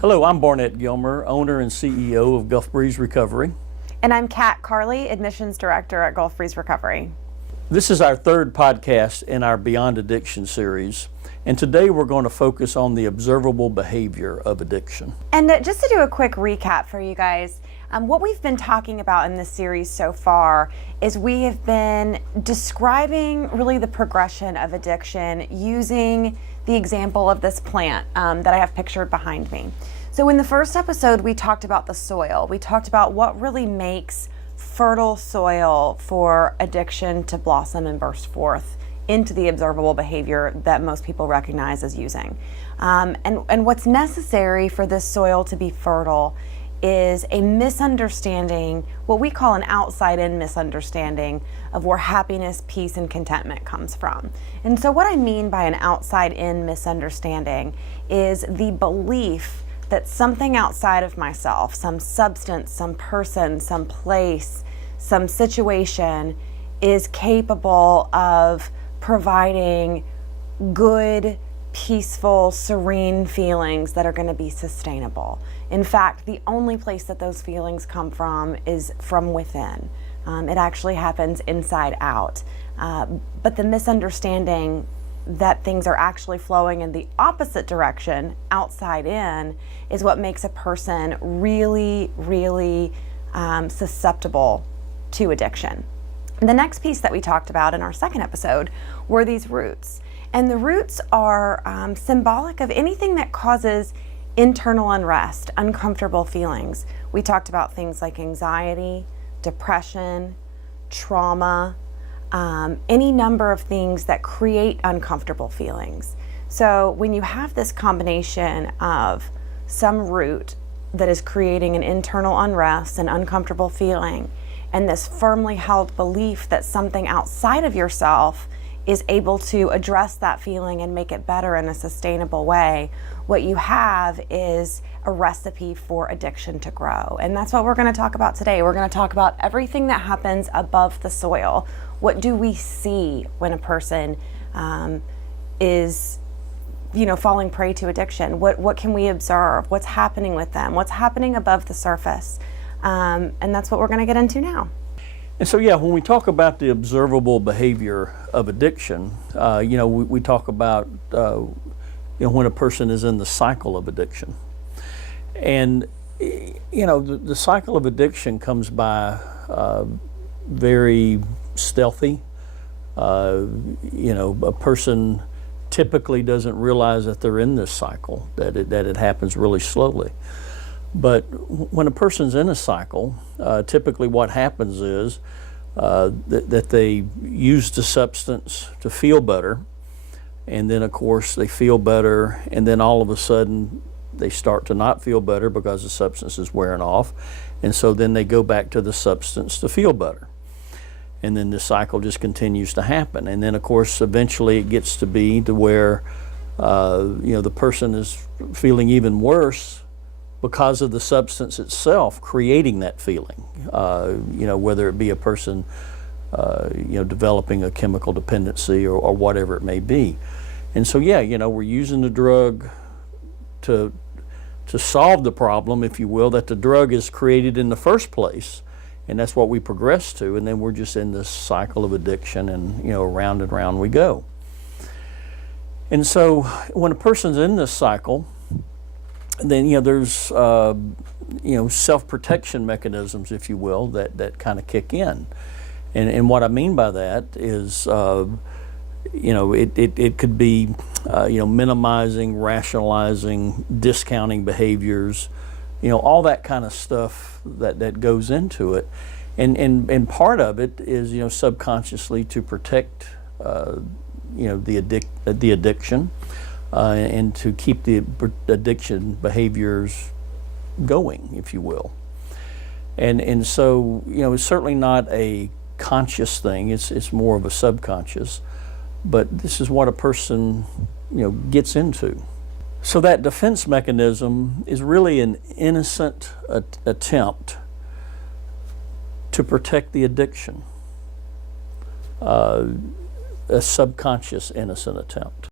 Hello, I'm Barnett Gilmer, owner and CEO of Gulf Breeze Recovery. And I'm Kat Carley, Admissions Director at Gulf Breeze Recovery. This is our third podcast in our Beyond Addiction series, and today we're going to focus on the observable behavior of addiction. And just to do a quick recap for you guys, what we've been talking about in this series so far is we have been describing really the progression of addiction using the example of this plant that I have pictured behind me. So in the first episode, we talked about the soil. We talked about what really makes fertile soil for addiction to blossom and burst forth into the observable behavior that most people recognize as using. And what's necessary for this soil to be fertile is a misunderstanding, what we call an outside-in misunderstanding of where happiness, peace, and contentment comes from. And so what I mean by an outside-in misunderstanding is the belief that something outside of myself, some substance, some person, some place, some situation is capable of providing good, peaceful, serene feelings that are going to be sustainable. In fact, the only place that those feelings come from is from within. It actually happens inside out. But the misunderstanding that things are actually flowing in the opposite direction, outside in, is what makes a person really, really susceptible to addiction. The next piece that we talked about in our second episode were these roots. And the roots are symbolic of anything that causes internal unrest, uncomfortable feelings. We talked about things like anxiety, depression, trauma, any number of things that create uncomfortable feelings. So when you have this combination of some root that is creating an internal unrest and uncomfortable feeling, and this firmly held belief that something outside of yourself is able to address that feeling and make it better in a sustainable way, what you have is a recipe for addiction to grow. And that's what we're going to talk about today. We're going to talk about everything that happens above the soil. What do we see when a person is falling prey to addiction? What can we observe? What's happening with them? What's happening above the surface? And that's what we're going to get into now. And so, when we talk about the observable behavior of addiction, we talk about, when a person is in the cycle of addiction. And, the cycle of addiction comes by very stealthy. A person typically doesn't realize that they're in this cycle, that it happens really slowly. But when a person's in a cycle, typically what happens is that they use the substance to feel better, and then of course they feel better, and then all of a sudden they start to not feel better because the substance is wearing off, and so then they go back to the substance to feel better. And then the cycle just continues to happen. And then of course eventually it gets to be to where the person is feeling even worse because of the substance itself creating that feeling, whether it be a person, developing a chemical dependency or whatever it may be. And so, we're using the drug to solve the problem, if you will, that the drug is created in the first place. And that's what we progress to. And then we're just in this cycle of addiction and, round and round we go. And so when a person's in this cycle, then there's self-protection mechanisms, if you will, that kind of kick in, and what I mean by that is it could be minimizing, rationalizing, discounting behaviors, all that kind of stuff that goes into it, and part of it is subconsciously to protect the addiction. And to keep the addiction behaviors going, if you will. And so, it's certainly not a conscious thing, it's more of a subconscious, but this is what a person, gets into. So that defense mechanism is really an innocent attempt to protect the addiction. A subconscious innocent attempt.